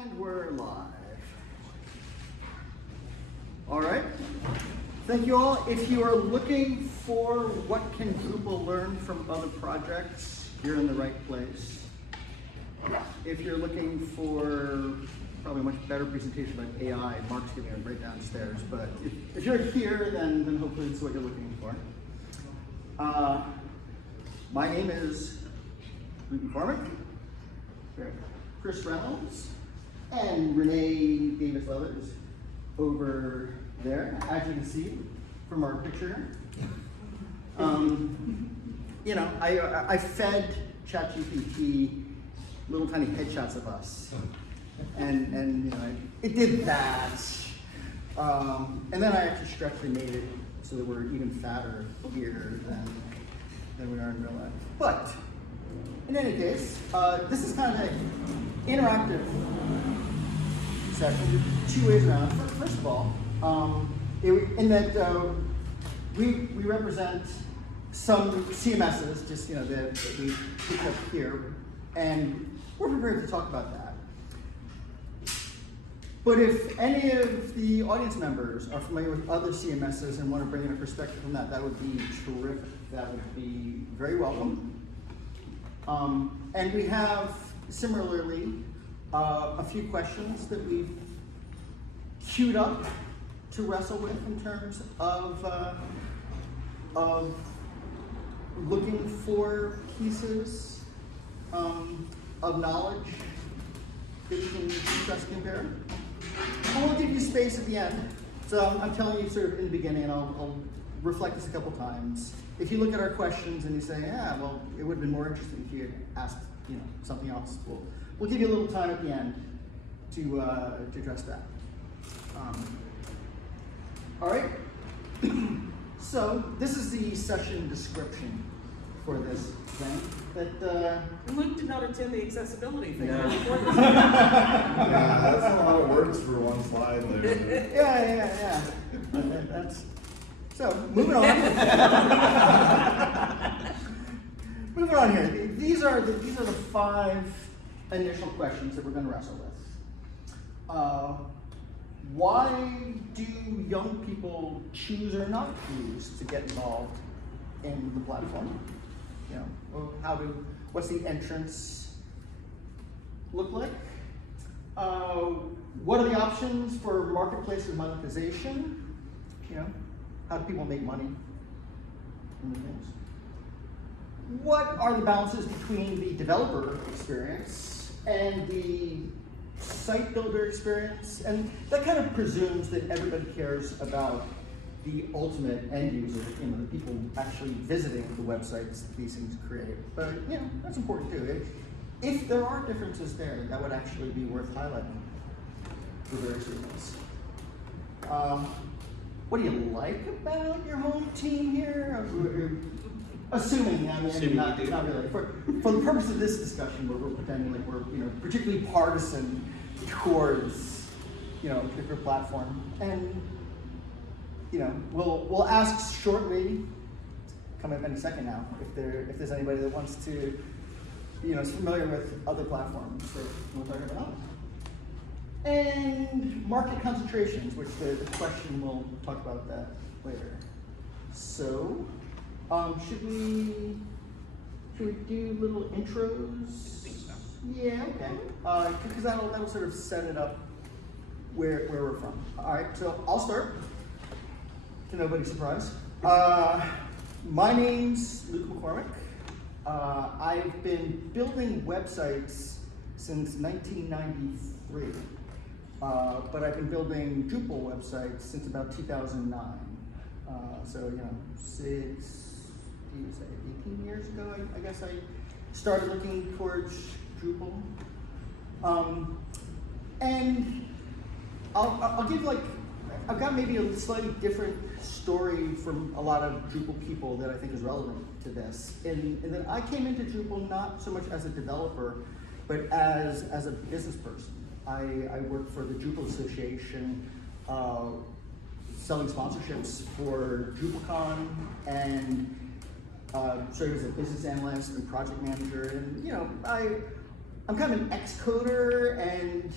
And we're live. All right. Thank you all. If you are looking for what can Drupal learn from other projects, you're in the right place. If you're looking for probably a much better presentation about AI, Mark's giving it right downstairs. But if you're here, then hopefully it's what you're looking for. My name is McCormick. Chris Reynolds and Renea Davis-Leathers over there, as you can see from our picture. You know, I fed ChatGPT little tiny headshots of us, and you know, it did that. And then I actually structurally made it so that we're even fatter here than we are in real life. But in any case, this is kind of an interactive session. Two ways around. First of all, in that we represent some CMSs, just that we picked up here, and we're prepared to talk about that. But if any of the audience members are familiar with other CMSs and want to bring in a perspective from that, that would be terrific. That would be very welcome. And we have, similarly, a few questions that we've queued up to wrestle with in terms of looking for pieces of knowledge that you can trust and compare. And we'll give you space at the end. So I'm telling you sort of in the beginning, and I'll reflect this a couple times. If you look at our questions and you say, yeah, well, it would have been more interesting if you had asked something else, we'll give you a little time at the end to address that. All right. So this is the session description for this thing. Luke did not attend the accessibility thing. Yeah. Yeah, that's not how it works for one slide there. Yeah. That's so. Moving on. Moving on here. These are the 5 initial questions that we're going to wrestle with. Why do young people choose or not choose to get involved in the platform? What's the entrance look like? What are the options for marketplace and monetization? How do people make money in the things? What are the balances between the developer experience and the site builder experience? And that kind of presumes that everybody cares about the ultimate end user, the people actually visiting the websites that these things create. But that's important too. If there are differences there, that would actually be worth highlighting for various reasons. What do you like about your home team here? Assuming, not really. For the purpose of this discussion, we're pretending like we're particularly partisan towards a particular platform, and we'll ask shortly, coming up any second now, if there's anybody that wants to is familiar with other platforms that we'll talk about. And market concentrations, which the question we'll talk about that later. So, should we do little intros? I think so. Yeah, okay. Because that'll sort of set it up where we're from. All right, so I'll start. To nobody's surprise. My name's Luke McCormick. I've been building websites since 1993, but I've been building Drupal websites since about 2009. So 18 years ago, I guess I started looking towards Drupal. And I'll give I've got maybe a slightly different story from a lot of Drupal people that I think is relevant to this. And then I came into Drupal not so much as a developer, but as a business person. I worked for the Drupal Association, selling sponsorships for DrupalCon, and started as a business analyst and project manager. And I'm kind of an ex-coder, and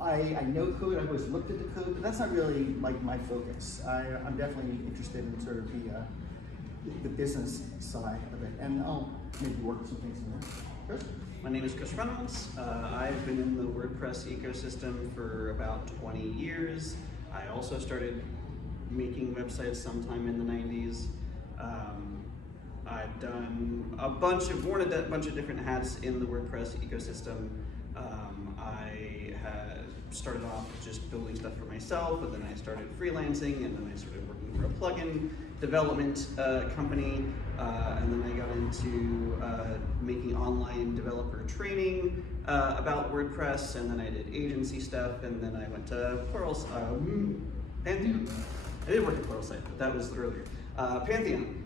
I know code, I've always looked at the code, but that's not really like my focus. I'm definitely interested in sort of the business side of it, and I'll maybe work some things in there. Chris? My name is Chris Reynolds. I've been in the WordPress ecosystem for about 20 years. I also started making websites sometime in the 90s. I've done worn a bunch of different hats in the WordPress ecosystem. I had started off just building stuff for myself, and then I started freelancing, and then I started working for a plugin development company, and then I got into making online developer training about WordPress, and then I did agency stuff, and then I went to Pantheon. I did work at Pluralsight, but that was earlier. Pantheon,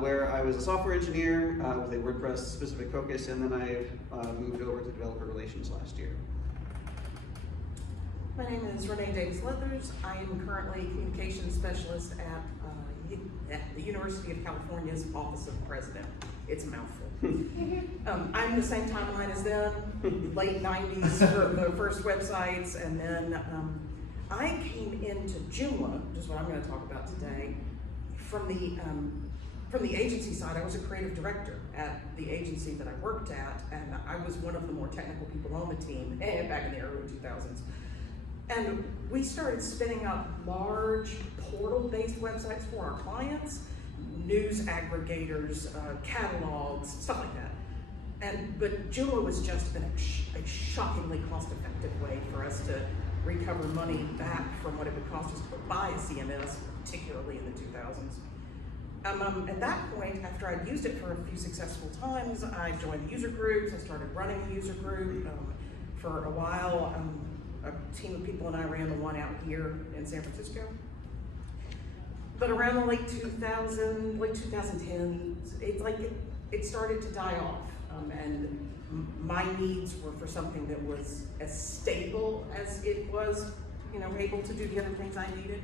where I was a software engineer with a WordPress specific focus, and then I moved over to developer relations last year. My name is Renea Davis-Leathers. I am currently communications specialist at the University of California's Office of President. It's a mouthful. I'm the same timeline as them, late 90s for the first websites, and then I came into Joomla, which is what I'm going to talk about today, from the agency side. I was a creative director at the agency that I worked at, and I was one of the more technical people on the team back in the early 2000s. And we started spinning up large portal-based websites for our clients, news aggregators, catalogs, stuff like that. But Joomla was just a shockingly cost-effective way for us to recover money back from what it would cost us to buy a CMS, particularly in the 2000s. At that point, after I'd used it for a few successful times, I joined user groups. I started running a user group for a while. A team of people and I ran the one out here in San Francisco. But around the late 2010s, it started to die off, and my needs were for something that was as stable as it was, able to do the other things I needed.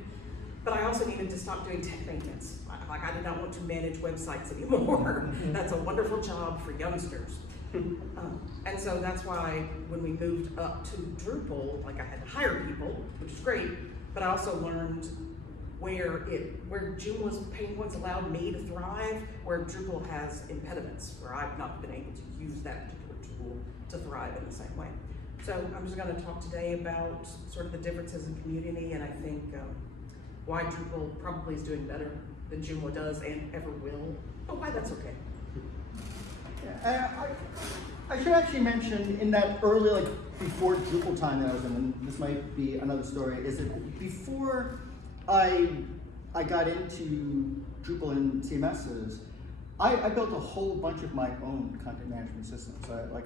But I also needed to stop doing tech maintenance. I did not want to manage websites anymore. That's a wonderful job for youngsters. And so that's why when we moved up to Drupal, I had to hire people, which is great, but I also learned where Joomla's pain points allowed me to thrive, where Drupal has impediments, where I've not been able to use that particular tool to thrive in the same way. So I'm just going to talk today about sort of the differences in community, and I think why Drupal probably is doing better than Joomla does and ever will, but why that's okay. I should actually mention in that early, before Drupal time that I was in, and this might be another story, is that before I got into Drupal and CMSs, I built a whole bunch of my own content management systems. I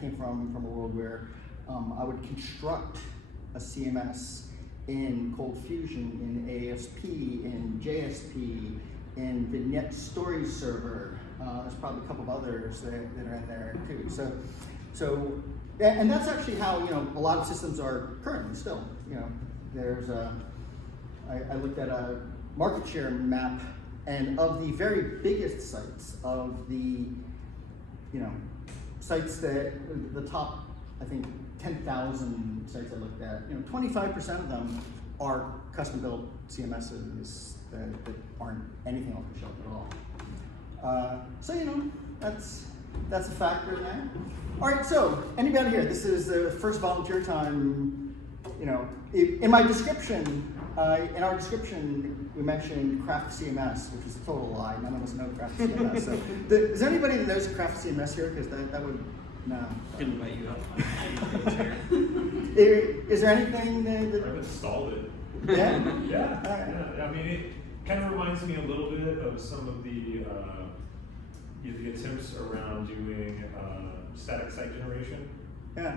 came from a world where I would construct a CMS in Cold Fusion, in ASP, in JSP, in Vignette Stories Server. There's probably a couple of others that are in there too. So, and that's actually how a lot of systems are currently still. There's I looked at a market share map, and of the very biggest sites, of the sites that the top, I think 10,000 sites I looked at, 25% of them are custom built CMSs that aren't anything off the shelf at all. So that's a factor in there. All right, so anybody here? This is the first volunteer time. In my description, in our description, we mentioned Craft CMS, which is a total lie. None of us know Craft CMS. So, is there anybody that knows Craft CMS here? Because that would no. I can invite you up. Is there anything that I've installed it. Yeah. Yeah. All right. Yeah. I mean, it kind of reminds me a little bit of some of the attempts around doing static site generation. Yeah.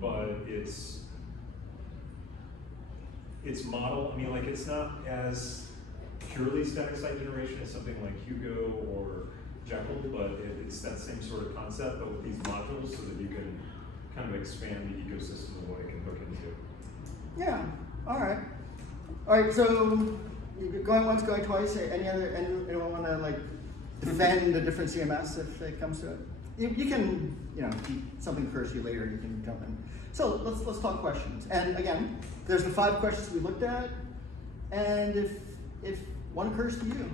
But its model, I mean, it's not as purely static site generation as something like Hugo or Jekyll, but it's that same sort of concept, but with these modules so that you can kind of expand the ecosystem of what it can hook into. Yeah. All right. All right. So going once, going twice. Anyone want to defend a different CMS if it comes to it? you can, if something occurs to you later, you can jump in. So let's talk questions. And again, there's the 5 questions we looked at, and if one occurs to you,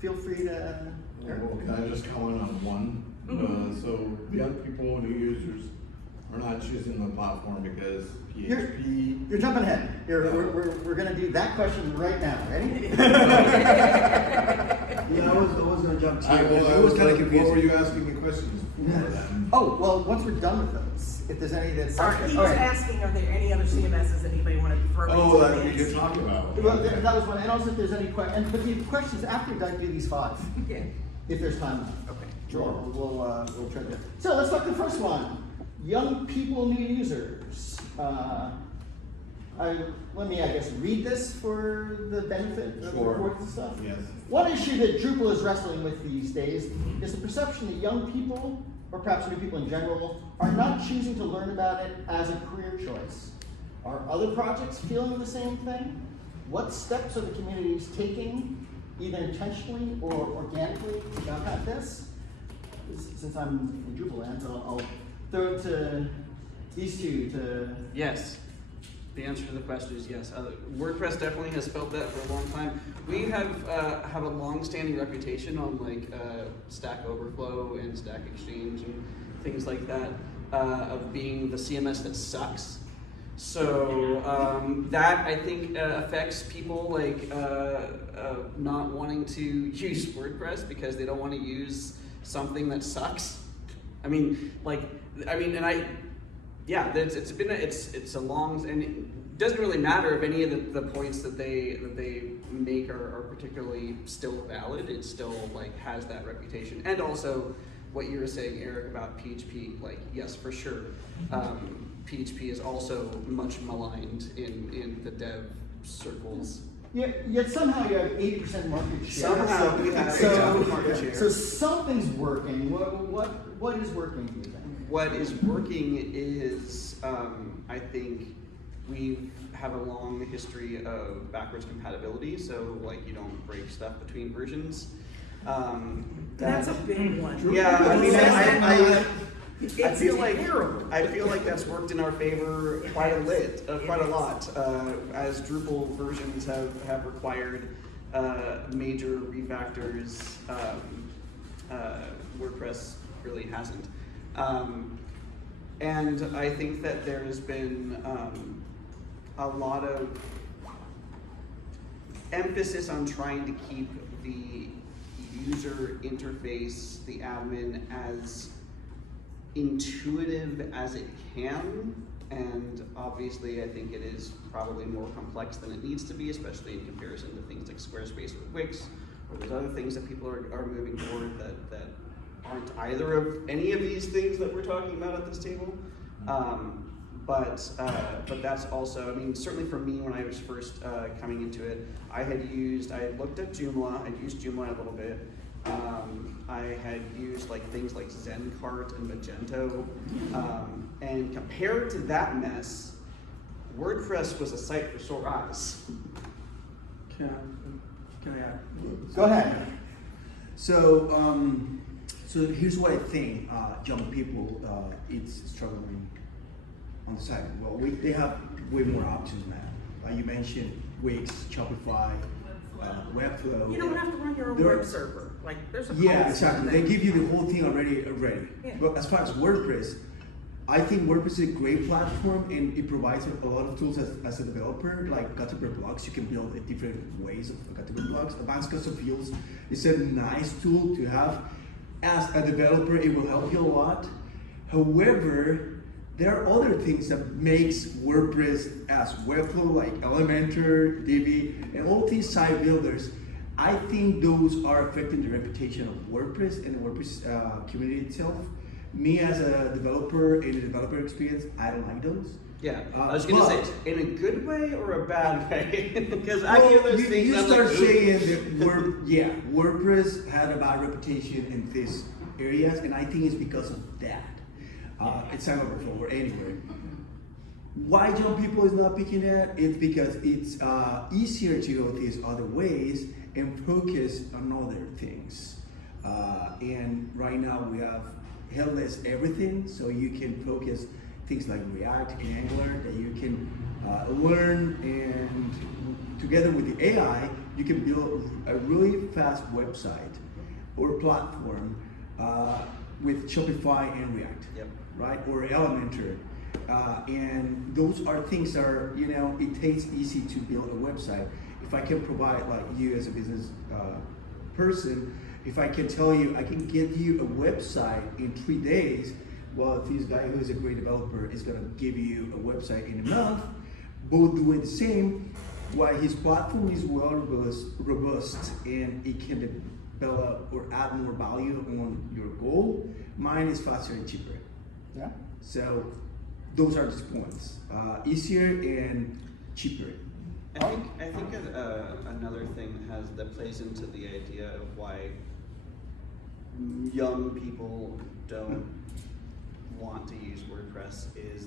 feel free to. Well, can I just comment on one? So young people, new users, are not choosing the platform because PHP. You're jumping ahead. We're going to do that question right now. Ready? Yeah, I was gonna jump to I, you. well, It was kind of what confusing. were you asking me questions for then? Oh, well, once we're done with those, if there's any that's. Sorry, he all was right. asking, are there any other CMSs that anybody wanted to throw into Oh, the that we mix? could talk about. Well, that was one, and also if there's any questions, but the questions after we do these 5, Yeah. if there's time left. Okay. Sure. We'll try to. So let's talk the first one. Young people, new users. Let me, I guess, read this for the benefit of the Sure. reports and stuff. Yes. One issue that Drupal is wrestling with these days is the perception that young people, or perhaps new people in general, are not choosing to learn about it as a career choice. Are other projects feeling the same thing? What steps are the communities taking, either intentionally or organically, to combat this? Since I'm in Drupal land, I'll throw it to these two to. Yes. The answer to the question is yes. WordPress definitely has felt that for a long time. We have a long-standing reputation on Stack Overflow and Stack Exchange and things like that of being the CMS that sucks. So that I think affects people not wanting to use WordPress because they don't want to use something that sucks. It's a long, and it doesn't really matter if any of the points that they make are particularly still valid. It still has that reputation, and also what you were saying, Eric, about PHP. Yes, for sure, PHP is also much maligned in the dev circles. Yet somehow you have 80% market share. Somehow we have 80% market share. So something's working. What is working, do you think? What is working is, I think we have a long history of backwards compatibility, so you don't break stuff between versions. That's a big one. Yeah, I mean, It's terrible. I feel like that's worked in our favor quite a lot, as Drupal versions have required major refactors. WordPress really hasn't. And I think that there has been a lot of emphasis on trying to keep the user interface, the admin, as intuitive as it can. And obviously I think it is probably more complex than it needs to be, especially in comparison to things like Squarespace or Wix, or there's other things that people are moving toward that aren't either of any of these things that we're talking about at this table. But that's also, I mean, certainly for me when I was first coming into it, I had looked at Joomla, I'd used Joomla a little bit. I had used things like Zencart and Magento, and compared to that mess, WordPress was a sight for sore eyes. Can I add? Go ahead. So, so here's what I think young people it's struggling on the side. Well, they have way more options now. You mentioned Wix, Shopify, Webflow. You don't have to run your own There- web server. There's a Yeah, policy exactly. on They that. give you the whole thing already. Yeah. But as far as WordPress, I think WordPress is a great platform and it provides a lot of tools as a developer, like category blocks. You can build different ways of category blocks. Advanced custom fields is a nice tool to have. As a developer, it will help you a lot. However, there are other things that makes WordPress as Webflow, like Elementor, Divi, and all these site builders. I think those are affecting the reputation of WordPress and the WordPress community itself. Me as a developer in the developer experience, I don't like those. Yeah, I was gonna But- say, in a good way or a bad way? Because I hear those things. You I'm start like, saying that WordPress had a bad reputation in these areas, and I think it's because of that. It's Stack Overflow or anywhere. Why young people is not picking that? It's because it's easier to go these other ways and focus on other things. And right now we have headless everything, so you can focus things like React and Angular that you can learn, and together with the AI, you can build a really fast website or platform with Shopify and React, Yep. right? Or Elementor. And those are things that are, it takes easy to build a website. If I can provide, like you as a business person, if I can tell you, I can get you a website in 3 days, well, this guy who is a great developer is gonna give you a website in a month, both doing the same, while his platform is well robust and it can develop or add more value on your goal. Mine is faster and cheaper. Yeah. So those are the points. Easier and cheaper. I think another thing that plays into the idea of why young people don't want to use WordPress is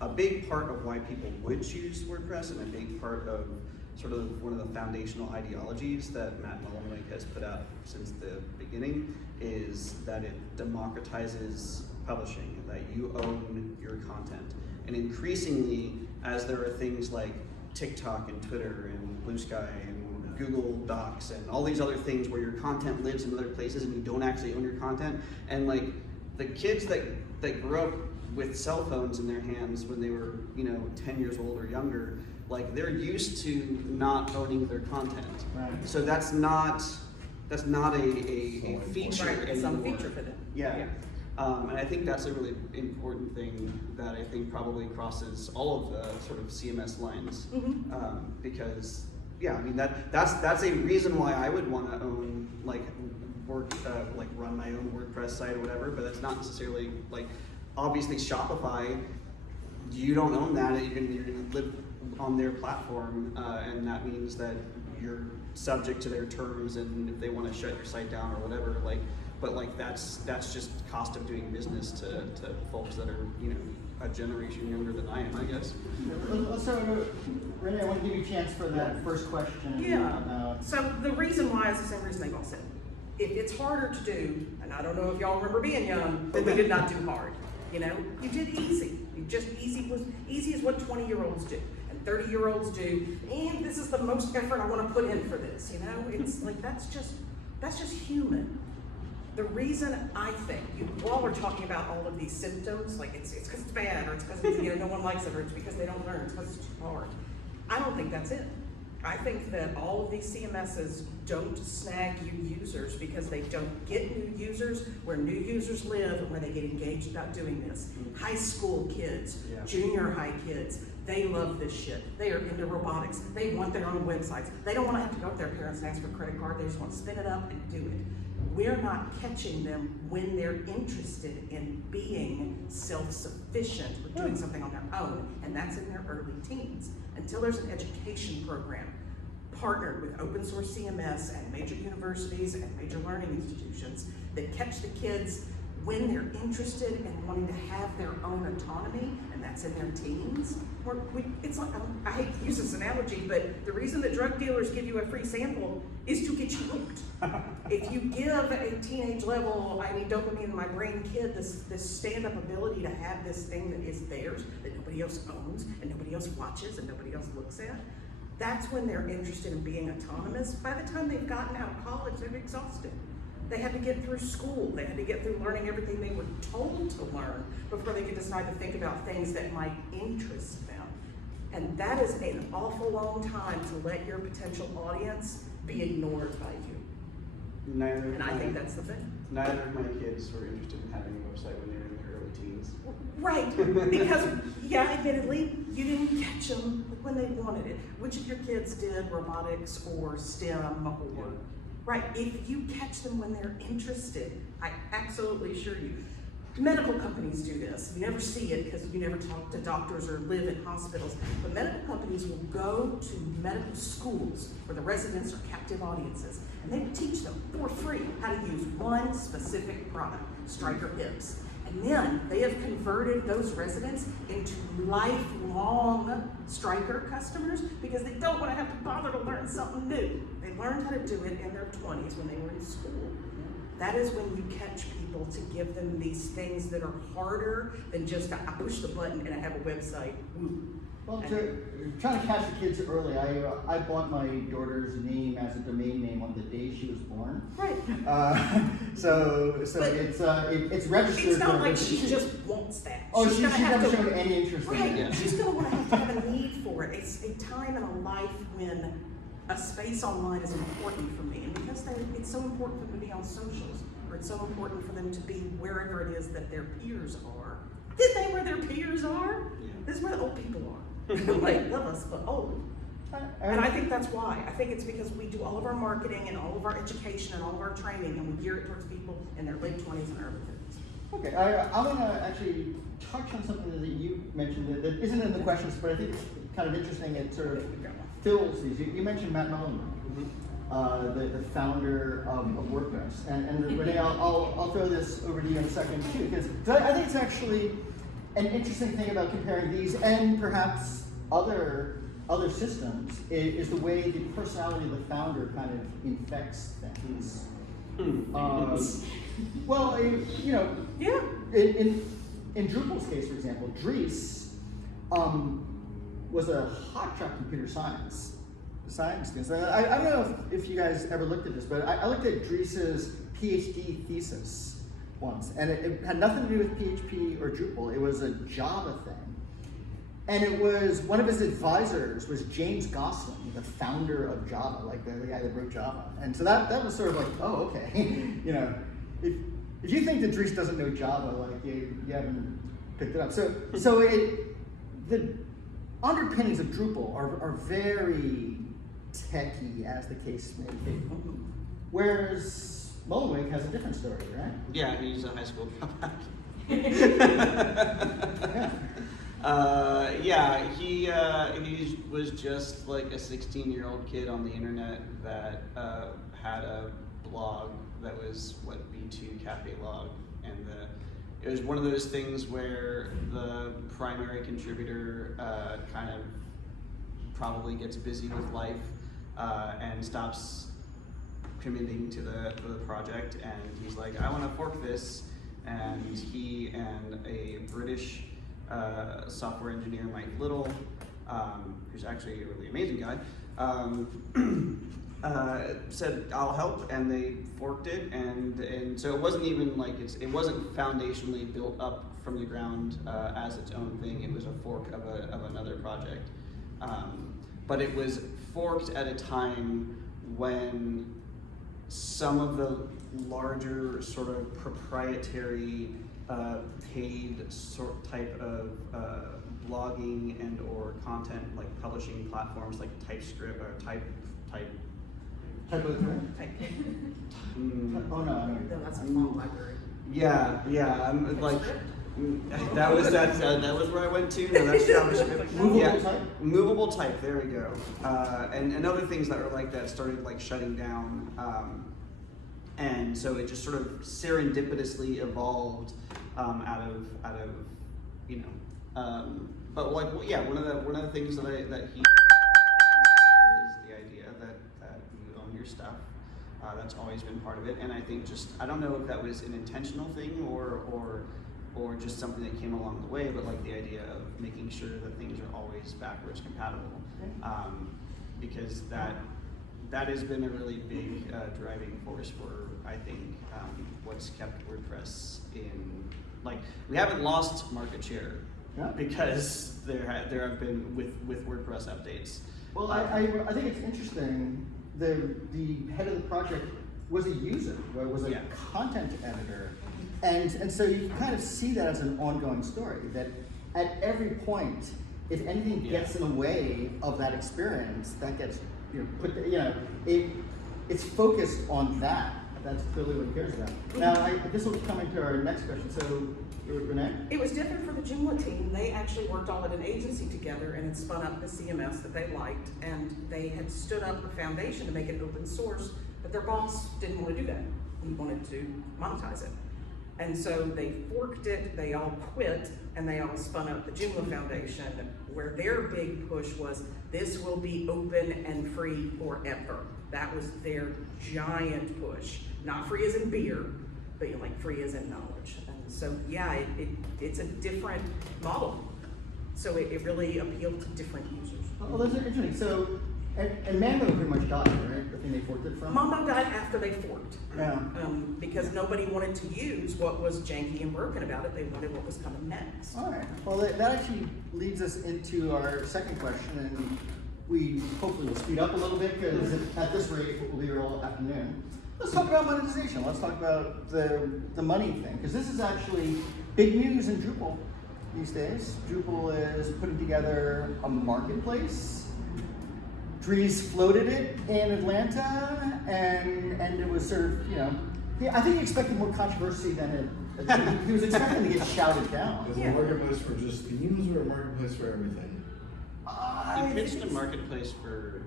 a big part of why people would choose WordPress, and a big part of sort of one of the foundational ideologies that Matt Mullenweg has put out since the beginning is that it democratizes publishing, that you own your content. And increasingly, as there are things like TikTok and Twitter and Blue Sky and Google Docs and all these other things where your content lives in other places and you don't actually own your content, and like the kids that grew up with cell phones in their hands when they were 10 years old or younger, like they're used to not owning their content. Right. So that's not a feature Right, it's not a anymore. feature for them. Yeah. And I think that's a really important thing that I think probably crosses all of the sort of CMS lines. Because yeah, I mean that's a reason why I would want to own run my own WordPress site or whatever, but that's not necessarily like, obviously Shopify, you don't own that, you're gonna live on their platform, and that means that you're subject to their terms, and if they want to shut your site down or whatever, but that's just cost of doing business to folks that are a generation younger than I am, I guess. So, Renee, I want to give you a chance for that first question. Yeah. So the reason why is the same reason they've all said. If it's harder to do, and I don't know if y'all remember being young, but we did not do hard. You did easy. Easy is what 20-year-olds do, and 30-year-olds do, and this is the most effort I want to put in for this. It's like that's just human. The reason I think you all are talking about all of these symptoms, like it's because it's bad, or it's because no one likes it, or it's because they don't learn, it's because it's too hard. I don't think that's it. I think that all of these CMSs don't snag you users because they don't get new users where new users live and where they get engaged about doing this. High school kids, junior high kids, they love this shit. They are into robotics. They want their own websites. They don't want to have to go to their parents and ask for a credit card. They just want to spin it up and do it. We're not catching them when they're interested in being self-sufficient or doing something on their own, and that's in their early teens. Until there's an education program partnered with open source CMS and major universities and major learning institutions that catch the kids when they're interested in wanting to have their own autonomy, and that's in their teens. It's like, I hate to use this analogy, but the reason that drug dealers give you a free sample is to get you hooked. If you give a teenage level, I need dopamine in my brain kid this stand-up ability to have this thing that is theirs, that nobody else owns, and nobody else watches, and nobody else looks at, that's when they're interested in being autonomous. By the time they've gotten out of college, they're exhausted. They had to get through school. They had to get through learning everything they were told to learn before they could decide to think about things that might interest them. And that is an awful long time to let your potential audience be ignored by you. And I think that's the thing. Neither of my kids were interested in having a website when they were in their early teens. Right, because, yeah, admittedly, you didn't catch them when they wanted it. Which of your kids did robotics or STEM or... Right, if you catch them when they're interested, I absolutely assure you. Medical companies do this. You never see it because you never talk to doctors or live in hospitals. But medical companies will go to medical schools where the residents are captive audiences, and they will teach them for free how to use one specific product, Stryker Hips. And then they have converted those residents into lifelong Stryker customers because they don't want to have to bother to learn something new. They learned how to do it in their 20s when they were in school. that is when you catch people to give them these things that are harder than just, I push the button and I have a website, woo. Well, trying to catch the kids early, I bought my daughter's name as a domain name on the day she was born. Right. So But it's registered. It's not for- like she just wants that. Oh, She's she gonna have never to- showed any interest in Right, it. she's gonna wanna have a need for it. It's a time in a life when a space online is important for me, and because it's so important for them to be on socials, or it's so important for them to be wherever it is that their peers are. Did they where their peers are? Yeah. This is where the old people are. Like, love us, but old. And I think that's why. I think it's because we do all of our marketing and all of our education and all of our training, and we gear it towards people in their late 20s and early 30s. Okay, I want to actually touch on something that you mentioned that isn't in the questions, but I think it's kind of interesting. It sort of fills these. You mentioned Matt Mullen, the founder of WordPress, and Renee, I'll throw this over to you in a second too, because I think it's actually an interesting thing about comparing these and perhaps other systems is the way the personality of the founder kind of infects things. Well, you know, Yeah. in Drupal's case, for example, Dries was a hotshot computer science student. So I don't know if you guys ever looked at this, but I looked at Dries's PhD thesis once, and it had nothing to do with PHP or Drupal. It was a Java thing. And it was, one of his advisors was James Gosling, the founder of Java, like the guy that wrote Java. And so that was sort of like, oh, okay. You know, if you think that Dries doesn't know Java, like you haven't picked it up. So the underpinnings of Drupal are very techy, as the case may be. Whereas Mullenweg has a different story, right? Yeah, he's a high school dropout. Yeah. He was just like a 16-year-old kid on the internet that had a blog that was B2 Cafe Log, and it was one of those things where the primary contributor kind of probably gets busy with life and stops committing to the project, and he's like, I want to fork this, and he and a British software engineer, Mike Little, who's actually a really amazing guy, said I'll help, and they forked it, and so it wasn't even like it wasn't foundationally built up from the ground as its own thing. It was a fork of another project, but it was forked at a time when some of the larger sort of proprietary paid type of blogging and or content like publishing platforms like TypeScript or type. Type of thing? Oh no, I No, don't. that's a font library. Yeah, I'm like that was where I went to. No, that's JavaScript. Movable type? Movable type. There we go. And other things that were like that started like shutting down, and so it just sort of serendipitously evolved out of you know. But like yeah, one of the things that he was the idea that you own your stuff. That's always been part of it, and I think I don't know if that was an intentional thing or just something that came along the way, but like the idea of making sure that things are always backwards compatible, because that has been a really big driving force for, I think, what's kept WordPress in, like, we haven't lost market share because there have been with WordPress updates. Well, I think it's interesting. The head of the project was a user, was a content editor, and so you can kind of see that as an ongoing story. That at every point, if anything gets in the way of that experience, that gets it's focused on that. That's clearly what he cares about. Now, this will come into our next question. So, Renee? It was different for the Joomla team. They actually worked all at an agency together and had spun up the CMS that they liked, and they had stood up a foundation to make it open source, but their boss didn't want to do that. He wanted to monetize it. And so they forked it, they all quit, and they all spun up the Joomla Foundation, where their big push was, this will be open and free forever. That was their giant push. Not free as in beer, but like free as in knowledge. And so, yeah, it's a different model. So it really appealed to different users. Oh, those are interesting. So, and Mambo pretty much died, right? The thing they forked it from? Mambo died after they forked. Yeah. Because nobody wanted to use what was janky and broken about it. They wanted what was coming next. All right. Well, that actually leads us into our second question, and we hopefully will speed up a little bit because at this rate it will be here all afternoon. Let's talk about monetization. Let's talk about the money thing, because this is actually big news in Drupal these days. Drupal is putting together a marketplace. Dries floated it in Atlanta, and it was sort of, I think he expected more controversy than he was expecting to get shouted down. Is it a marketplace for just themes or a marketplace for everything? He pitched a marketplace for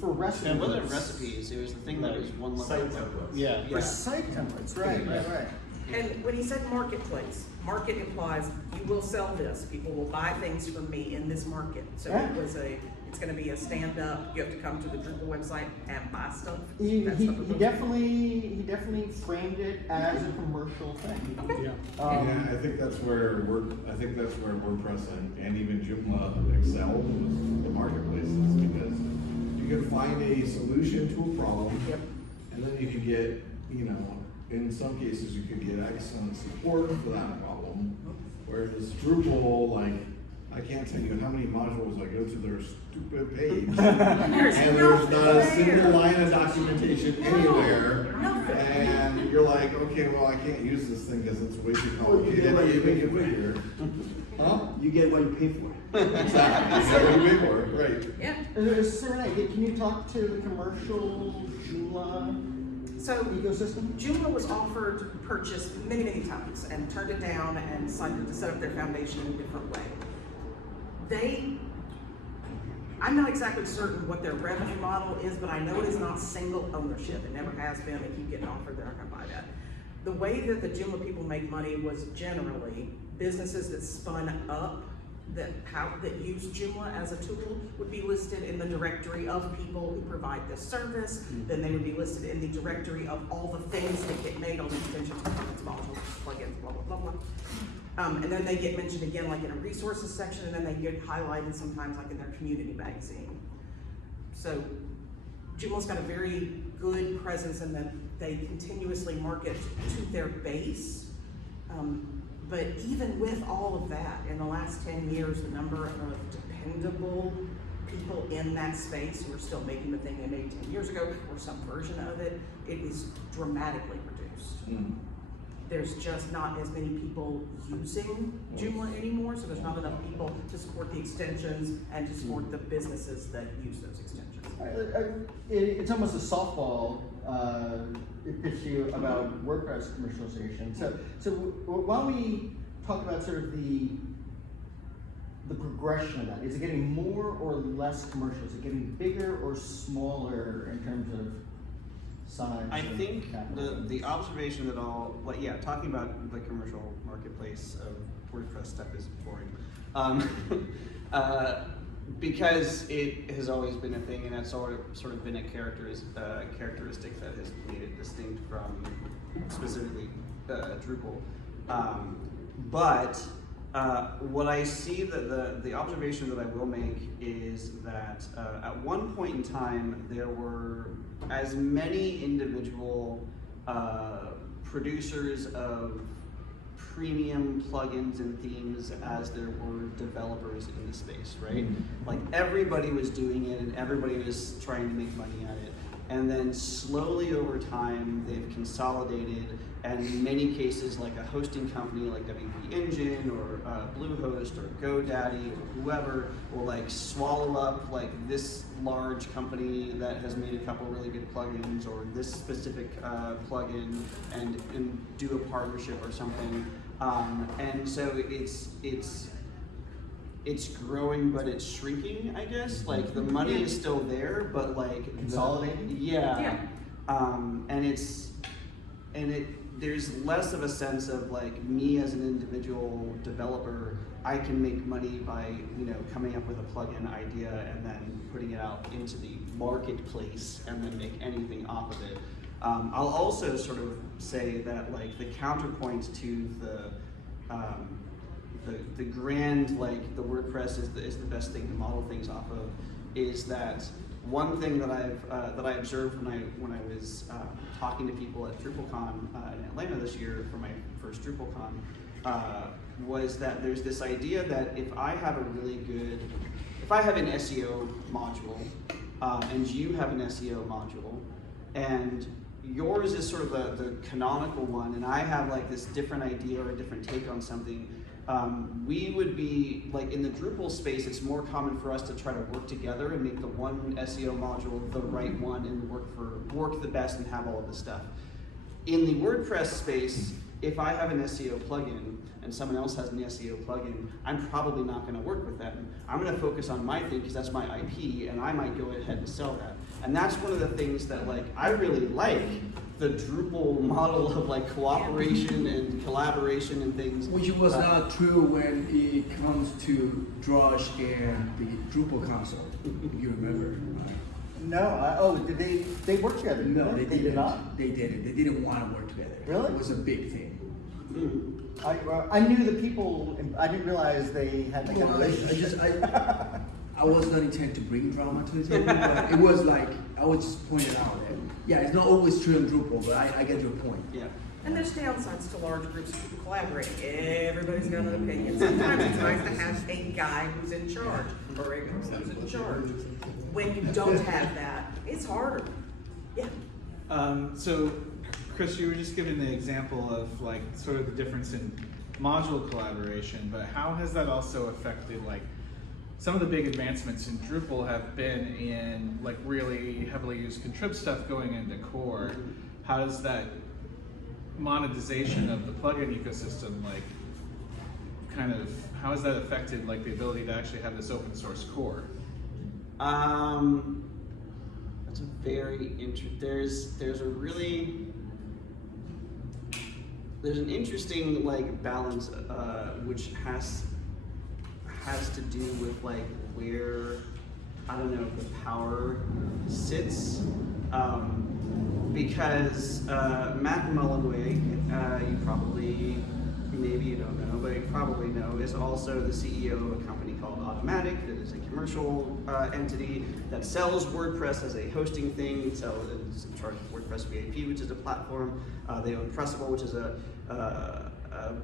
recipes. it wasn't recipes. It was the thing that was one level. Site above. templates. Yeah. For site templates, right. And when he said marketplace, market implies you will sell this. People will buy things from me in this market. So Yeah. it's going to be a stand-up. You have to come to the Drupal website and buy stuff. He That's the proposal. definitely framed it as a commercial thing. Okay. Yeah, I think that's where WordPress and even Joomla excelled, was the marketplaces, because you can find a solution to a problem, Yep. and then you can get, in some cases you could get excellent support for that problem. Whereas Drupal, like, I can't tell you how many modules I go to their stupid page, and there's not a single line of documentation anywhere. Nothing. And you're like, okay, well, I can't use this thing because it's way too complicated to even configure. Huh? You get what you pay for. Exactly. You get what you pay for it, right? Yeah. So Renee, can you talk to the commercial Joomla So ecosystem? Joomla was offered to purchase many, many times and turned it down and decided to set up their foundation in a different way. I'm not exactly certain what their revenue model is, but I know it is not single ownership. It never has been. They keep getting offered, they're not gonna buy that. The way that the Joomla people make money was generally businesses that spun up that use Joomla as a tool would be listed in the directory of people who provide this service. Then they would be listed in the directory of all the things that get made on the extensions, components, modules, plugins, blah, blah, blah, blah. And then they get mentioned again like in a resources section, and then they get highlighted sometimes like in their community magazine. So Joomla's got a very good presence in that they continuously market to their base. But even with all of that, in the last 10 years, the number of dependable people in that space who are still making the thing they made 10 years ago, or some version of it, it is dramatically reduced. There's just not as many people using Joomla anymore, so there's not enough people to support the extensions and to support the businesses that use those extensions. It's almost a softball pitch to you about WordPress commercialization. So while we talk about sort of the progression of that, is it getting more or less commercial? Is it getting bigger or smaller in terms of size? I and think capital? the observation that talking about the commercial marketplace of WordPress stuff is boring. Because it has always been a thing, and that's sort of been a characteristic that has made it distinct from specifically Drupal. But what I see that the observation that I will make is that at one point in time there were as many individual producers of premium plugins and themes as there were developers in the space, right? Like everybody was doing it and everybody was trying to make money at it. And then slowly over time, they've consolidated, and in many cases, like a hosting company like WP Engine or Bluehost or GoDaddy or whoever will like swallow up like this large company that has made a couple really good plugins or this specific plugin and do a partnership or something. And so it's growing, but it's shrinking, I guess. Like the money is still there, but like Consolidating? Yeah. Yeah. And there's less of a sense of like me as an individual developer, I can make money by, coming up with a plugin idea and then putting it out into the marketplace and then make anything off of it. I'll also sort of say that like the counterpoint to the grand, like the WordPress is the best thing to model things off of, is that one thing that I observed when I was talking to people at DrupalCon in Atlanta this year for my first DrupalCon was that there's this idea that if I have an SEO module and you have an SEO module and yours is sort of the canonical one and I have like this different idea or a different take on something, we would be, like in the Drupal space, it's more common for us to try to work together and make the one SEO module the right one and work the best and have all of this stuff. In the WordPress space, if I have an SEO plugin and someone else has an SEO plugin, I'm probably not going to work with them. I'm going to focus on my thing because that's my IP and I might go ahead and sell that. And that's one of the things that like I really like, the Drupal model of like cooperation and collaboration and things. Which was not true when it comes to Drush and the Drupal console. You remember? No, did they work together? No, they did didn't. not. They didn't. They didn't want to work together. Really? It was a big thing. I knew the people, and I didn't realize they had like a relationship. I was not intending to bring drama to this movie, but it was like, I was just pointing out that, yeah, it's not always true in Drupal, but I get your point. Yeah. And there's downsides to large groups of people collaborating. Everybody's got an opinion. Sometimes it's nice to have a guy who's in charge or a girl who's in charge. When you don't have that, it's harder. Yeah. So, Chris, you were just giving the example of like sort of the difference in module collaboration, but how has that also affected like some of the big advancements in Drupal have been in like really heavily used contrib stuff going into core? How does that monetization of the plugin ecosystem like how has that affected like the ability to actually have this open source core? That's a very interesting. There's an interesting like balance, which has to do with like where, I don't know, the power sits. Because Matt Mullenweg, you probably, maybe you don't know, but you probably know, is also the CEO of a company called Automatic that is a commercial entity that sells WordPress as a hosting thing. So it's in charge of WordPress VIP, which is a platform. They own Pressable, which is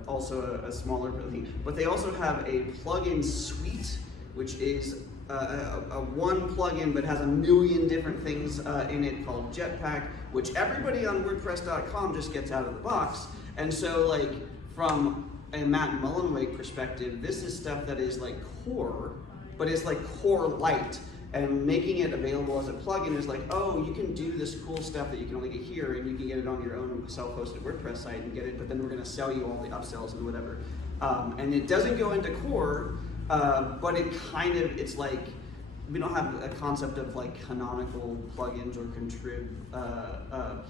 also a smaller thing. But they also have a plugin suite, which is a one plugin but has a million different things in it called Jetpack, which everybody on WordPress.com just gets out of the box. And so like from a Matt Mullenweg perspective, this is stuff that is like core, but it's like core light. And making it available as a plugin is like, oh, you can do this cool stuff that you can only get here, and you can get it on your own self-hosted WordPress site and get it, but then we're gonna sell you all the upsells and whatever. And it doesn't go into core, but it's like, we don't have a concept of like canonical plugins or contrib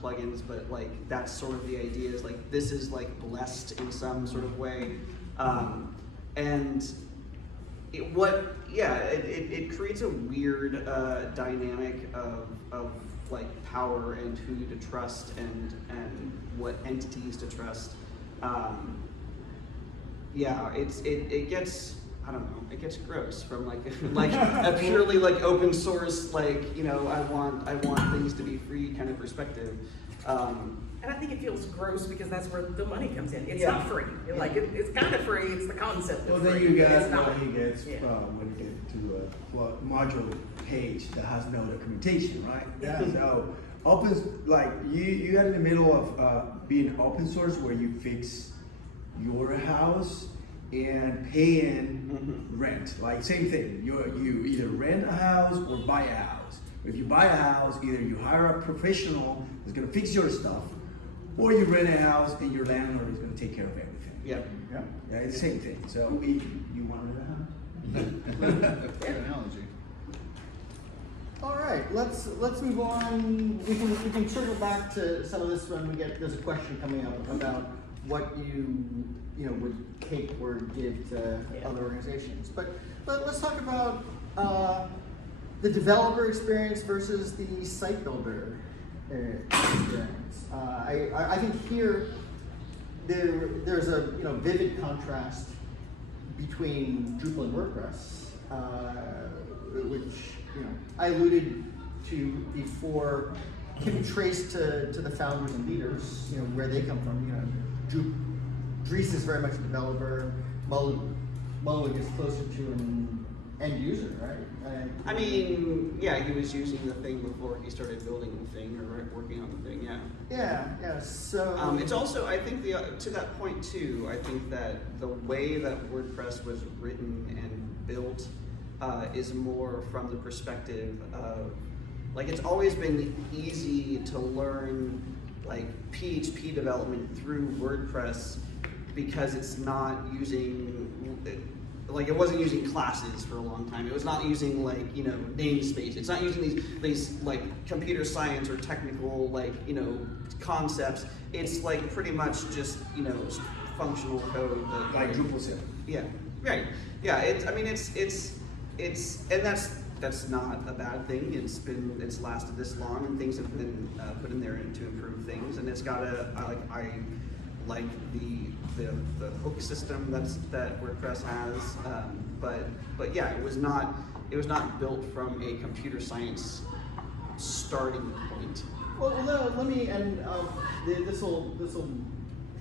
plugins, but like that's sort of the idea, is like this is like blessed in some sort of way. And it creates a weird dynamic of like power and who to trust and what entities to trust. It gets, I don't know, it gets gross from like a purely like open source, like, I want things to be free kind of perspective. And I think it feels gross because that's where the money comes in. It's Yeah. not free. It's kind of free. It's the concept of Well, free. then you but got it's not. what he gets Yeah. when you get to a module page that has no documentation, right? Yeah. So you got in the middle of being open source where you fix your house and paying rent. Like same thing. You either rent a house or buy a house. If you buy a house, either you hire a professional that's gonna fix your stuff, or you rent a house and your landlord is going to take care of everything. Yeah. Yeah, it's the same thing. So you wanted that? Good analogy. All right, let's move on. We can circle back to some of this when we get. There's a question coming up about what you would take or give to other organizations. But let's talk about the developer experience versus the site builder experience. I think here there's a vivid contrast between Drupal and WordPress, which I alluded to before, can be traced to the founders and leaders, where they come from. Dries is very much a developer. Mullen is closer to an end user, right? I mean, yeah, he was using the thing before he started building the thing or working on the thing, yeah. Yeah. So It's also, I think, to that point too, I think that the way that WordPress was written and built is more from the perspective of, like, it's always been easy to learn like PHP development through WordPress because it's not using, like, it wasn't using classes for a long time. It was not using, like, namespace. It's not using these like computer science or technical, like, concepts. It's like pretty much just, functional code that, Like Drupal said. yeah, right. Yeah, and that's not a bad thing. It's lasted this long, and things have been put in there to improve things, and it's got I like the hook system that WordPress has, but yeah, it was not built from a computer science starting point. well, let me, and this will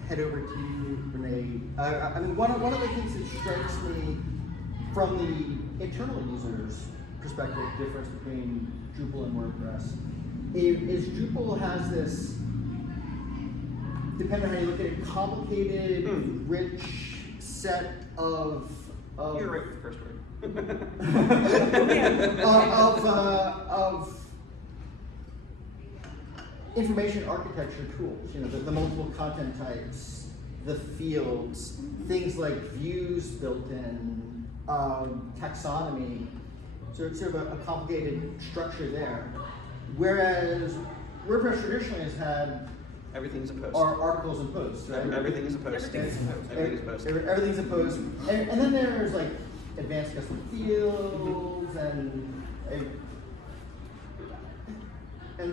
head over to you, Renee. I mean, one of the things that strikes me from the internal users' perspective, difference between Drupal and WordPress, is Drupal has this, depending on how you look at it, complicated, rich set of You're right with the first word. of information architecture tools. The multiple content types, the fields, things like views built in, taxonomy. So it's sort of a complicated structure there. Whereas WordPress traditionally has had Everything's a post. articles and posts, right? Everything is a post. Everything is a post. Everything's a post. And then there's like advanced custom fields and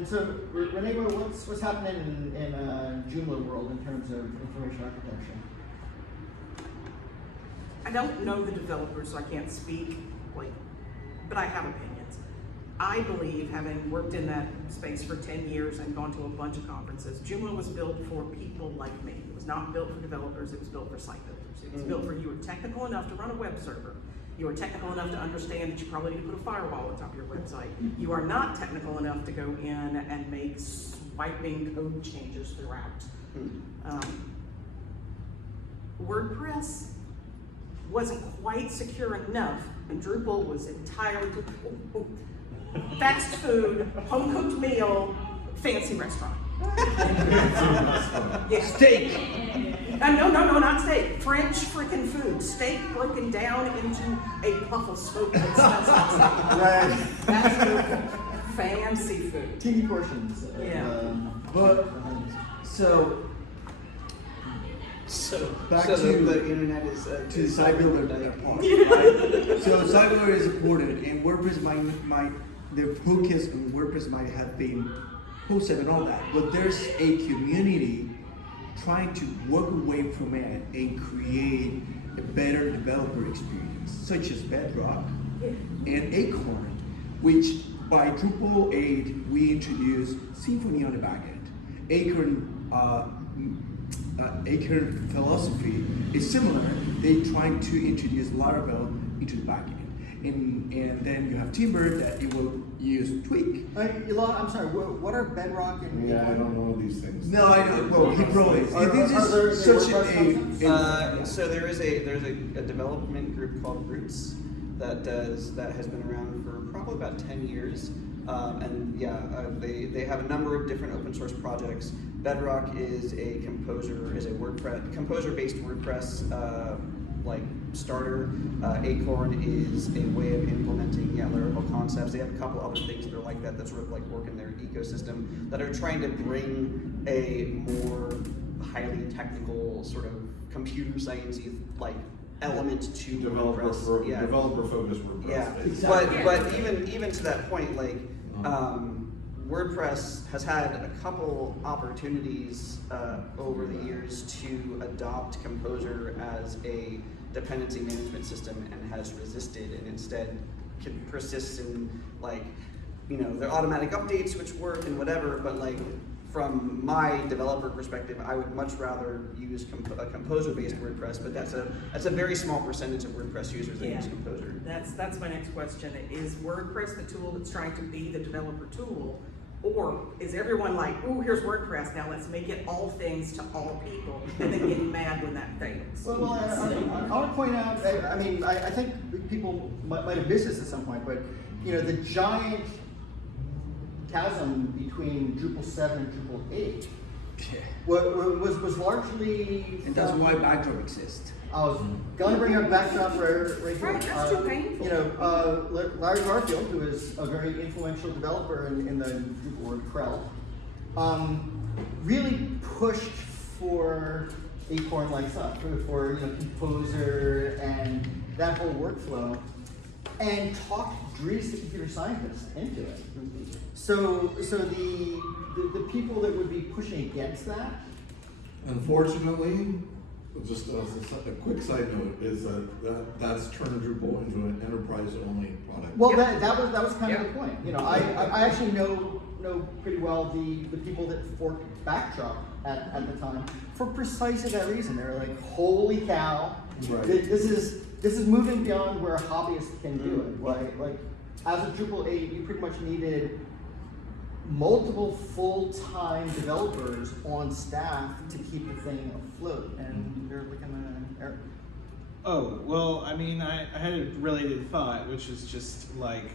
so Renee, what's happening in Joomla world in terms of information architecture? I don't know the developers, so I can't speak, but I have opinions. I believe, having worked in that space for 10 years and gone to a bunch of conferences, Joomla was built for people like me. It was not built for developers, it was built for site builders. It was built for you were technical enough to run a web server. You are technical enough to understand that you probably need to put a firewall on top of your website. You are not technical enough to go in and make swiping code changes throughout. WordPress wasn't quite secure enough, and Drupal was entirely fast food, home cooked meal, fancy restaurant. Yeah. Steak. No, not steak. French freaking food. Steak broken down into a puff of smoke that smells like steak. Right. That's Drupal. Fancy food. Teeny portions. Yeah. But so back to the internet is to the site builder part. Right? So site builder is important, and WordPress might their focus on WordPress might have been hosted and all that, but there's a community trying to work away from it and create a better developer experience, such as Bedrock and Acorn, which by Drupal 8 we introduced Symfony on the back end. Acorn philosophy is similar. They trying to introduce Laravel into the back end. And then you have Timber that it will use Tweak. I'm sorry, what are Bedrock and Yeah, I don't know these things. No, I know. Well, he wrote it. This Are there is such WordPress a So there's a development group called Roots that has been around for probably about 10 years. They have a number of different open source projects. Bedrock is a composer-based WordPress starter. Acorn is a way of implementing Laravel concepts. They have a couple other things that are like that sort of like work in their ecosystem that are trying to bring a more highly technical sort of computer sciencey like element to WordPress. Developer focused WordPress. Yeah, Exactly. but even to that point, like WordPress has had a couple opportunities over the years to adopt Composer as a dependency management system and has resisted, and instead can persist in like, their automatic updates which work and whatever, but like from my developer perspective, I would much rather use a Composer-based WordPress, but that's a very small percentage of WordPress users that use Composer. That's my next question. Is WordPress the tool that's trying to be the developer tool? Or is everyone like, ooh, here's WordPress, now let's make it all things to all people, and then get mad when that fails? Well, I want to point out, I think people might have missed this at some point, but the giant chasm between Drupal 7 and Drupal 8 was largely. And that's why BADCamp exists. I was going to bring up BADCamp right here. Right, that's too painful. Larry Garfield, who is a very influential developer in the Drupal world, Krell, really pushed for Acorn-like stuff, for Composer and that whole workflow, and talked Dries, the computer scientist, into it. So the people that would be pushing against that. Unfortunately, just a quick side note is that's turned Drupal into an enterprise-only product. Well, that was kind of the point. I actually know pretty well the people that forked Backdrop at the time for precisely that reason. They were like, holy cow, Right. this is moving beyond where a hobbyist can do it. Like as a Drupal 8, you pretty much needed multiple full-time developers on staff to keep the thing afloat, and they're looking at. Oh, well, I had a related thought, which is just like,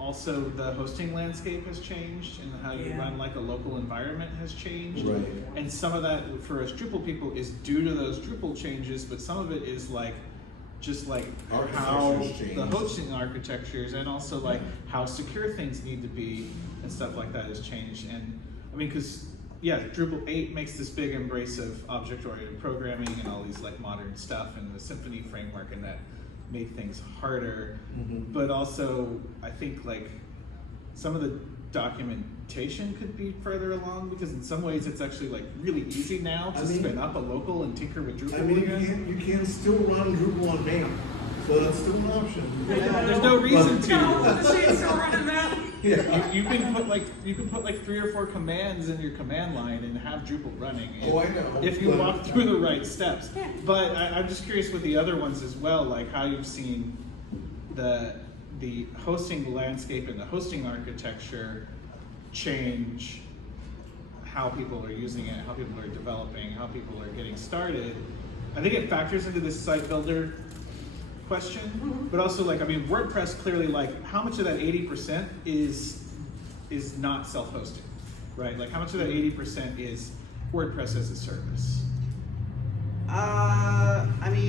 also the hosting landscape has changed and how you run like a local environment has changed. Right. And some of that for us Drupal people is due to those Drupal changes, but some of it is like, just like how Architecture's changed. the hosting architectures and also like how secure things need to be and stuff like that has changed. And because Drupal 8 makes this big embrace of object-oriented programming and all these like modern stuff and the Symfony framework, and that made things harder. But also I think like some of the documentation could be further along, because in some ways it's actually like really easy now to spin up a local and tinker with Drupal. You can still run Drupal on MAMP, so that's still an option. There's no reason to. Yeah. You can put like 3 or 4 commands in your command line and have Drupal running. Oh, I know. If you walk through the right steps. But I'm just curious with the other ones as well, like how you've seen the hosting landscape and the hosting architecture change how people are using it, how people are developing, how people are getting started. I think it factors into this site builder question, but also like, WordPress clearly, like how much of that 80% is not self-hosting, right? Like how much of that 80% is WordPress as a service?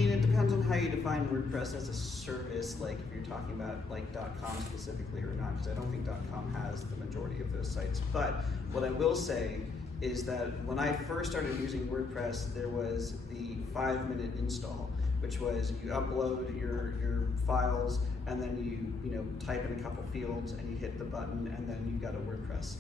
It depends on how you define WordPress as a service, like if you're talking about like .com specifically or not, because I don't think .com has the majority of those sites. But what I will say is that when I first started using WordPress, there was the 5-minute install, which was you upload your files and then you type in a couple fields and you hit the button and then you got a WordPress.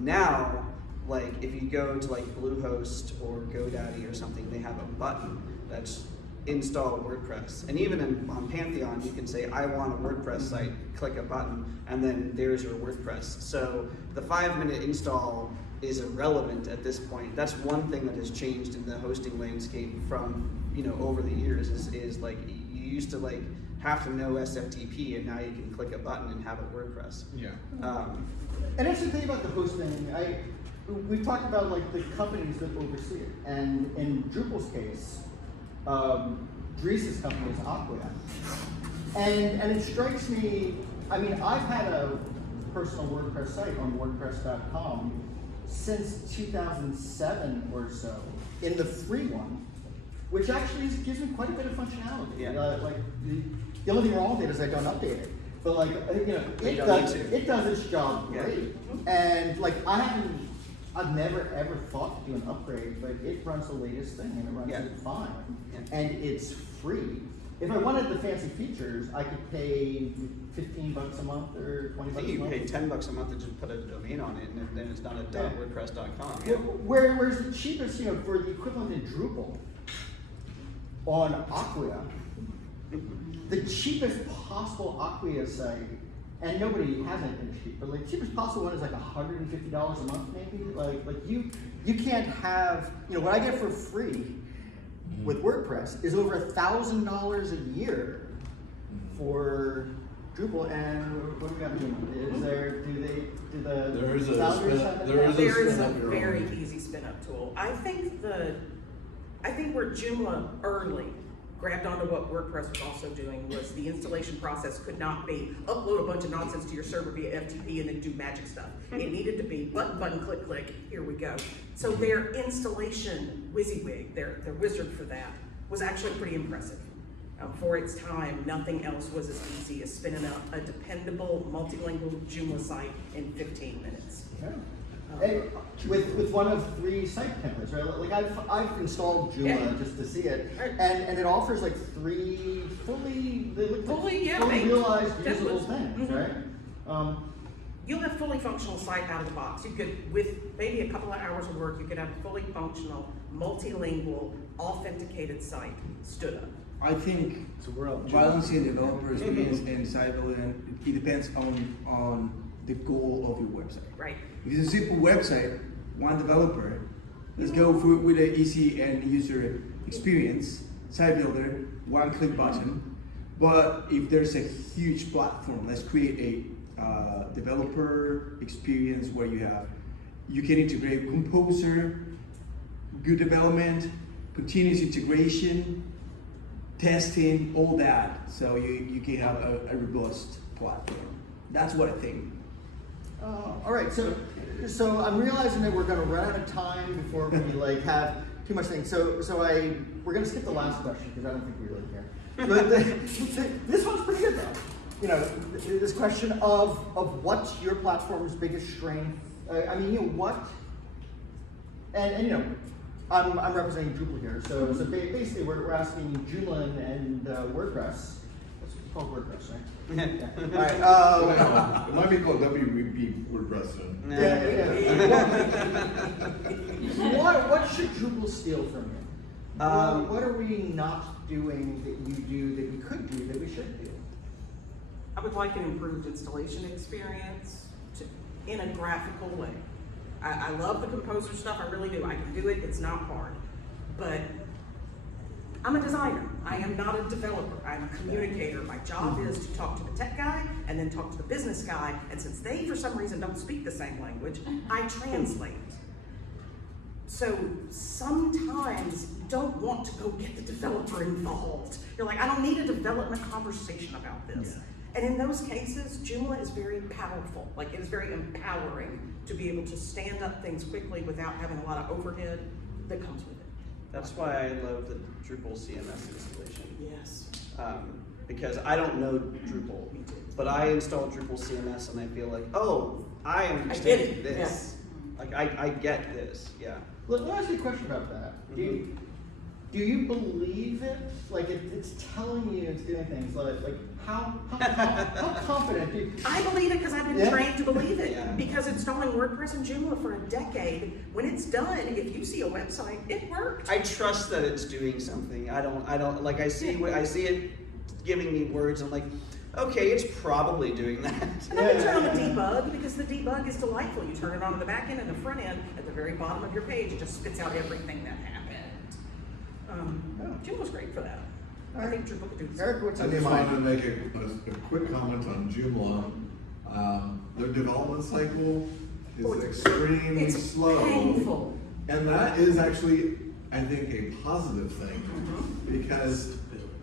Now, like if you go to like Bluehost or GoDaddy or something, they have a button that's install WordPress. And even on Pantheon, you can say, I want a WordPress site, click a button, and then there's your WordPress. So the 5-minute install is irrelevant at this point. That's one thing that has changed in the hosting landscape from, over the years is like, you used to like have to know SFTP, and now you can click a button and have a WordPress. Yeah. And that's the thing about the hosting. We've talked about like the companies that oversee it, and in Drupal's case, Dries' company is Aquia, and it strikes me. I've had a personal WordPress site on WordPress.com since 2007 or so, in the free one, which actually gives me quite a bit of functionality. Yeah. Like the only thing wrong with it is I don't update it. But like you know, You don't need to. it does its job Yeah. great. And like I've never ever thought to do an upgrade, but it runs the latest thing and it runs Yeah. it fine. Yeah. And it's free. If I wanted the fancy features, I could pay $15 a month or $20 I a think you month. pay $10 a month to just put a domain on it, and then it's done at Yeah. .wordpress.com. Where's the cheapest, you know, for the equivalent in Drupal on Acquia, the cheapest possible Acquia site, and nobody has anything cheap, but like cheapest possible one is like $150 a month maybe. Like you can't have, you know, what I get for free with WordPress is over $1,000 a year for Drupal. And what do we got? Is there? Do the There is a founders spin- have there that? is There is a spin up your very own. easy spin up tool. I think where Joomla early grabbed onto what WordPress was also doing was the installation process could not be upload a bunch of nonsense to your server via FTP and then do magic stuff. It needed to be button, click, click, here we go. So their installation WYSIWYG, their wizard for that, was actually pretty impressive. For its time, nothing else was as easy as spinning up a dependable multilingual Joomla site in 15 minutes. Yeah. And with one of 3 site templates, right? Like I've installed Joomla Yeah. just to see it, Right. and it offers like 3 fully Fully baked realized usable templates. things, Mhm. right? You'll have fully functional site out of the box. You could, with maybe a couple of hours of work, you could have a fully functional, multilingual, authenticated site stood up. I think So we're all balancing developer experience and site building, it depends on the goal of your website. Right. If it's a simple website, one developer, let's go with an easy end user experience, site builder, one click button. But if there's a huge platform, let's create a developer experience where you can integrate Composer, good development, continuous integration, testing, all that. So you can have a robust platform. That's what I think. All right, so I'm realizing that we're going to run out of time before we like have too much things. So we're going to skip the last question because I don't think we really care. But this one's pretty good though. You know, this question of what's your platform's biggest strength. I mean, you know what, and you know, I'm representing Drupal here. So basically we're asking Joomla and WordPress. What's it called? WordPress, right? Yeah. All right. Well, it might be called WP WordPress soon. What should Drupal steal from you? What are we not doing that you do that we could do that we should do? I would like an improved installation experience in a graphical way. I love the Composer stuff, I really do. I can do it, it's not hard. But I'm a designer. I am not a developer. I'm a communicator. My job is to talk to the tech guy and then talk to the business guy. And since they, for some reason, don't speak the same language, I translate. So sometimes you don't want to go get the developer involved. You're like, I don't need a development conversation about this. Yeah. And in those cases, Joomla is very powerful. Like, it is very empowering to be able to stand up things quickly without having a lot of overhead that comes with it. That's why I love the Drupal CMS installation. Yes. Because I don't know Drupal, but I installed Drupal CMS and I feel like, oh, I understand it, this. Like I get this, yeah. Let me ask you a question about that. Do you believe it? Like it's telling you it's doing things. Like how confident do you? I believe it because I've been Yeah. trained to believe it. Yeah. Because installing WordPress and Joomla for a decade, when it's done, if you see a website, it worked. I trust that it's doing something. I don't like I see it giving me words. I'm like, okay, it's probably doing that. And then you turn on the debug because the debug is delightful. You turn it on the back end and the front end at the very bottom of your page. It just spits out everything that happened. Joomla's great for that. I think Drupal could do this. Eric, what's I on your just wanted mind? to make a quick comment on Joomla. Their development cycle is extremely It's slow. painful. And that is actually, I think, a positive thing because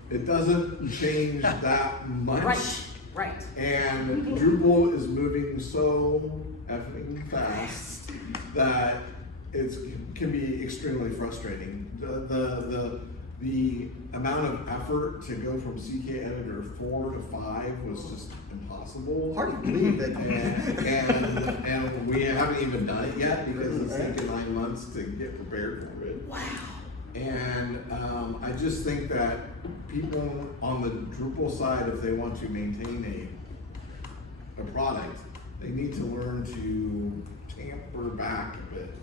it doesn't change that much. Right. And Drupal is moving so effing fast that it can be extremely frustrating. the amount of effort to go from CK Editor 4 to 5 was just impossible. Hard to believe that. And we haven't even done it yet because it's taken 9 months to get prepared for it. Wow. And I just think that people on the Drupal side, if they want to maintain a product, they need to learn to tamper back a bit.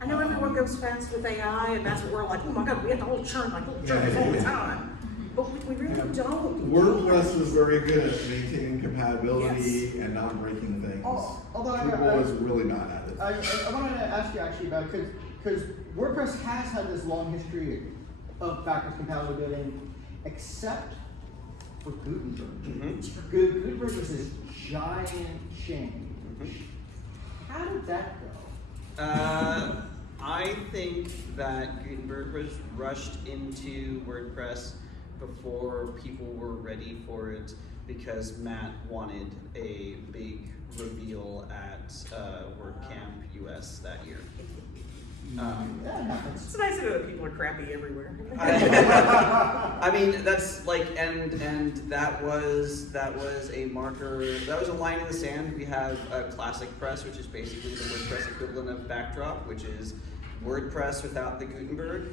I know everyone goes fast with AI, and that's what we're like, oh my God, we have to all churn like little churns all the time. But we really don't. WordPress is very good at maintaining compatibility Yes. and not breaking things. Although Drupal is really bad at it. I wanted to ask you actually about, because WordPress has had this long history of backwards compatibility, except for Gutenberg. Gutenberg was this giant change. How did that go? I think that Gutenberg was rushed into WordPress before people were ready for it because Matt wanted a big reveal at WordCamp US that year. It's nice to know that people are crappy everywhere. I mean, that's like, and that was a marker. That was a line in the sand. We have a classic press, which is basically the WordPress equivalent of Backdrop, which is WordPress without the Gutenberg.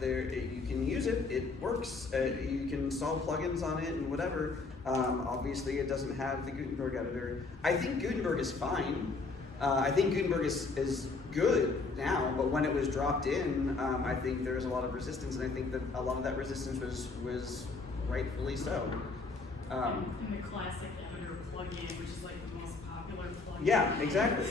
There you can use it. It works. You can install plugins on it and whatever. Obviously, it doesn't have the Gutenberg editor. I think Gutenberg is fine. I think Gutenberg is good now, but when it was dropped in, I think there was a lot of resistance, and I think that a lot of that resistance was rightfully so. And the classic editor plugin, which is like the most popular plugin. Yeah, exactly.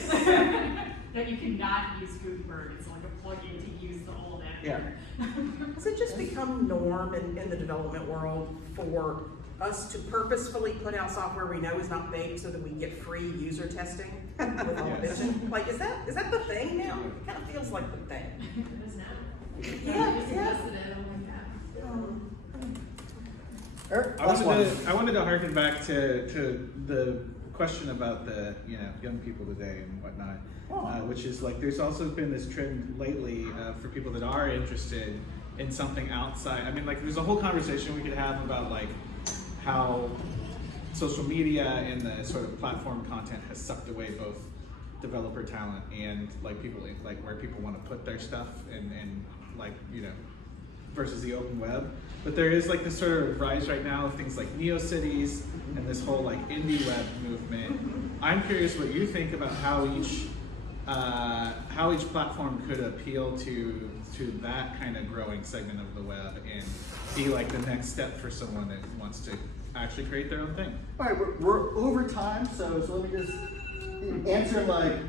That you cannot use Gutenberg. It's like a plugin to use the old editor. Yeah. Has it just become norm in the development world for us to purposefully put out software we know is not baked so that we get free user testing with all vision? Like, is that the thing now? It kind of feels like the thing. It is now. Yeah, Just yeah. invested in it, oh my God. Eric, I wanted to harken back to the question about the young people today and whatnot, which is like there's also been this trend lately for people that are interested in something outside. I mean, like there's a whole conversation we could have about like how social media and the sort of platform content has sucked away both developer talent and like people like where people want to put their stuff and like versus the open web. But there is like this sort of rise right now of things like NeoCities and this whole like indie web movement. I'm curious what you think about how each platform could appeal to that kind of growing segment of the web and be like the next step for someone that wants to actually create their own thing. All right, we're over time, so let me just answer in like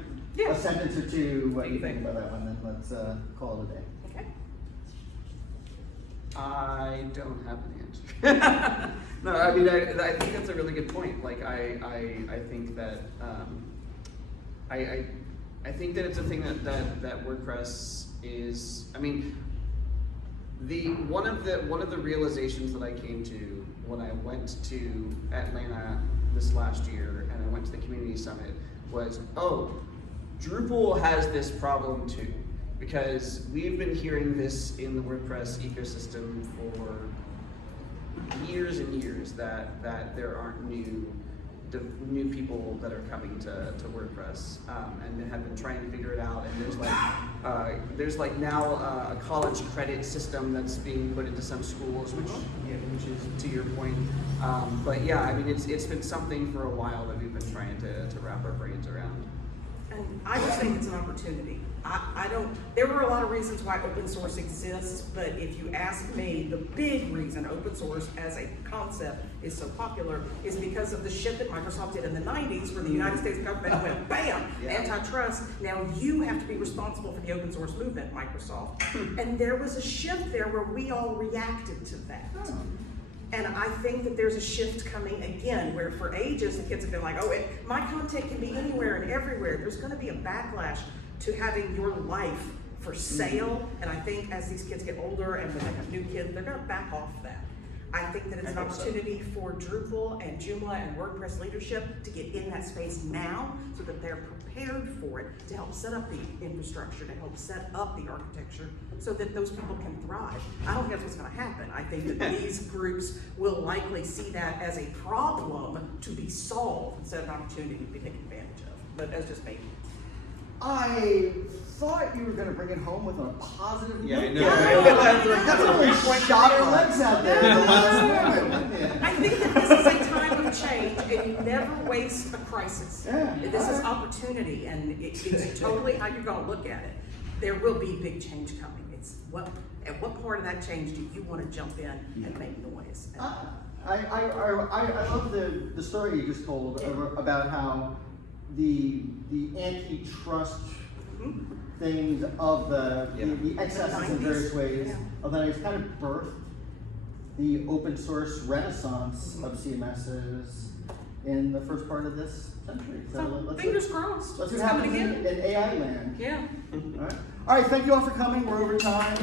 a sentence or two what you think about that one, then let's call it a day. Okay. I don't have an answer. No, I mean, I think that's a really good point. Like, I think that, I think that it's a thing that WordPress is, I mean, one of the realizations that I came to when I went to Atlanta this last year and I went to the community summit was, oh, Drupal has this problem too. Because we've been hearing this in the WordPress ecosystem for years and years that there aren't new people that are coming to WordPress and they have been trying to figure it out. And there's like now a college credit system that's being put into some schools, which is to your point. But yeah, I mean it's been something for a while that we've been trying to wrap our brains around. And I just think it's an opportunity. There were a lot of reasons why open source exists, but if you ask me, the big reason open source as a concept is so popular is because of the shit that Microsoft did in the 90s where the United States government went, bam, antitrust. Now you have to be responsible for the open source movement, Microsoft. And there was a shift there where we all reacted to that. And I think that there's a shift coming again, where for ages the kids have been like, oh, my content can be anywhere and everywhere. There's going to be a backlash to having your life for sale. And I think as these kids get older and when they have new kids, they're going to back off that. I think that it's an I hope so. opportunity for Drupal and Joomla and WordPress leadership to get in that space now so that they're prepared for it, to help set up the infrastructure, to help set up the architecture so that those people can thrive. I don't think that's what's gonna happen. I think that these groups will likely see that as a problem to be solved instead of an opportunity to be taken advantage of. But that's just me. I thought you were going to bring it home with a positive Yeah, I note. know. That's really shot our legs out there in the last moment. I think that this is a time of change, and you never waste a crisis. Yeah. This is opportunity, and it's totally how you're gonna look at it. There will be big change coming. It's at what part of that change do you wanna jump in and make noise? I love the story you just told about how the antitrust things of the excesses in various ways Yeah. of that it's kind of birthed the open source renaissance of CMSs in the first part of this century. So let's fingers crossed. Let's see It's what coming happens again. in AI land. Yeah. All right, thank you all for coming. We're over time.